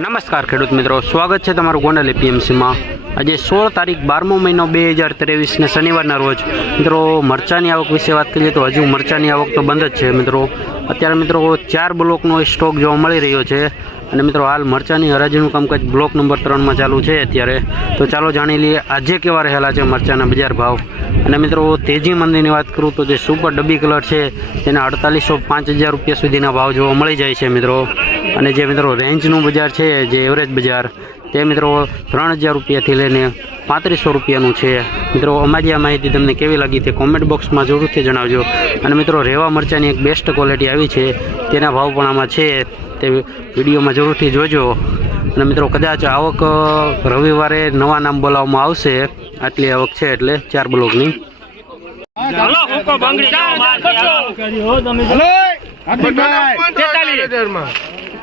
નમસ્કાર ખેડૂત મિત્રો, સ્વાગત છે તમારું ગોંડલ એપીએમસીમાં. આજે સોળ તારીખ બારમો મહિનો બે હજાર ત્રેવીસને શનિવારના રોજ. મિત્રો, મરચાની આવક વિશે વાત કરીએ તો હજુ મરચાની આવક તો બંધ જ છે મિત્રો. અત્યારે મિત્રો ચાર બ્લોકનો સ્ટોક જોવા મળી રહ્યો છે. અને મિત્રો, હાલ મરચાની હરાજીનું કામકાજ બ્લોક નંબર ત્રણમાં ચાલુ છે અત્યારે. તો ચાલો જાણી લઈએ આજે કેવા રહેલા છે મરચાના બજાર ભાવ. અને મિત્રો, તેજી મંદીની વાત કરું તો જે સુપર ડબ્બી કલર છે, તેના અડતાલીસો પાંચ હજાર રૂપિયા સુધીના ભાવ જોવા મળી જાય છે મિત્રો. અને જે મિત્રો રેન્જનું બજાર છે જે એવરેજ બજાર તે મિત્રો ત્રણ હજાર રૂપિયાથી લઈને પાંત્રીસો રૂપિયાનું છે. મિત્રો અમારી આ માહિતી તમને કેવી લાગી તે કોમેન્ટ બોક્સમાં જરૂરથી જણાવજો. અને મિત્રો રેવા મરચાંની એક બેસ્ટ ક્વોલિટી આવી છે તેના ભાવ પણ આમાં છે તે વિડીયોમાં જરૂરથી જોજો. અને મિત્રો કદાચ આવક રવિવારે નવા નામ બોલાવવામાં આવશે આટલી આવક છે એટલે ચાર બ્લોકની.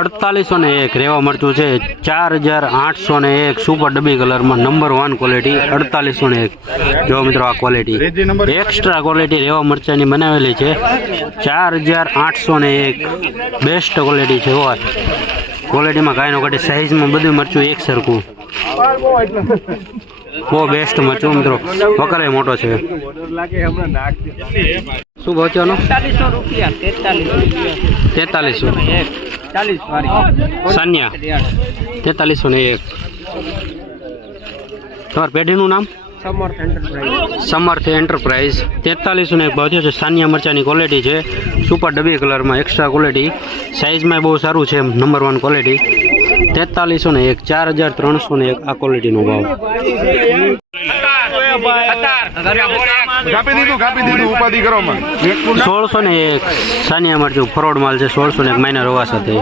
અડતાલીસો ને એક રેવા મરચું છે. ચાર હજાર આઠસો ને એક સુપર ડબ્બી કલરમાં નંબર વન ક્વોલિટી અડતાલીસો ને એક. જો મિત્રો આ ક્વોલિટી એક્સ્ટ્રા ક્વોલિટી રેવા મરચાની બનાવેલી છે. ચાર હજાર આઠસો ને એક. બેસ્ટ ક્વોલિટી છે હોય. ક્વોલિટીમાં કાંઈ ન ઘટે સાઇઝમાં બધું મરચું એક સરખું. બહુ બેસ્ટ મરચું મિત્રો. વકરે મોટો છે. શું ભાવ રૂપિયા તેતાલીસો ચાલીસ તેતાલીસો. ને એક. તમારા પેઢીનું નામ? સમર્થ એન્ટરપ્રાઇઝ. સમર્થ એન્ટરપ્રાઇઝ. તેતાલીસો ને એક ભાવ થયો છે સાનિયા મરચાની ક્વોલિટી છે સુપર ડબી કલરમાં એક્સ્ટ્રા ક્વોલિટી સાઇઝમાં બહુ સારું છે નંબર વન ક્વોલિટી તેતાલીસો ને એક ચાર હજાર ત્રણસો ને એક આ ક્વોલિટીનો ભાવ. કાપી દીધું કાપી દીધું ઉપાધિ કરો સોળસો ને એક સાનિયા મરચું ફરોડ માલ છે સોળસો ને એક મહિના રવા સાથે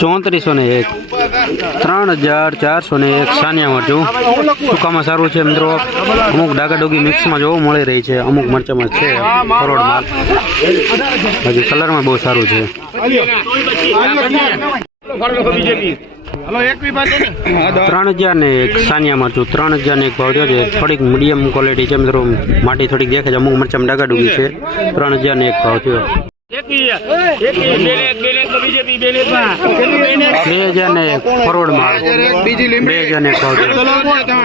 ચોત્રીસો ને એક. ત્રણ હજાર ચારસો ને એક સાનિયા મરચું ટૂંકામાં સારું છે મિત્રો. અમુક ડાગાડોગી મિક્સમાં જોવું મળી રહી છે. અમુક મરચામાં છે. કરોડમાં બાકી કલરમાં બહુ સારું છે. ત્રણ હજાર ને એક સાનિયા મરચું, ત્રણ હજાર ને એક ભાવ થયો છે. થોડીક મીડિયમ ક્વોલિટી છે મિત્રો, માટી થોડીક દેખાય છે, અમુક મરચામાં ડૂબી છે. ત્રણ હજાર ને એક ભાવ થયો. બે હજાર ને એક માં. બે હજાર ને થયો.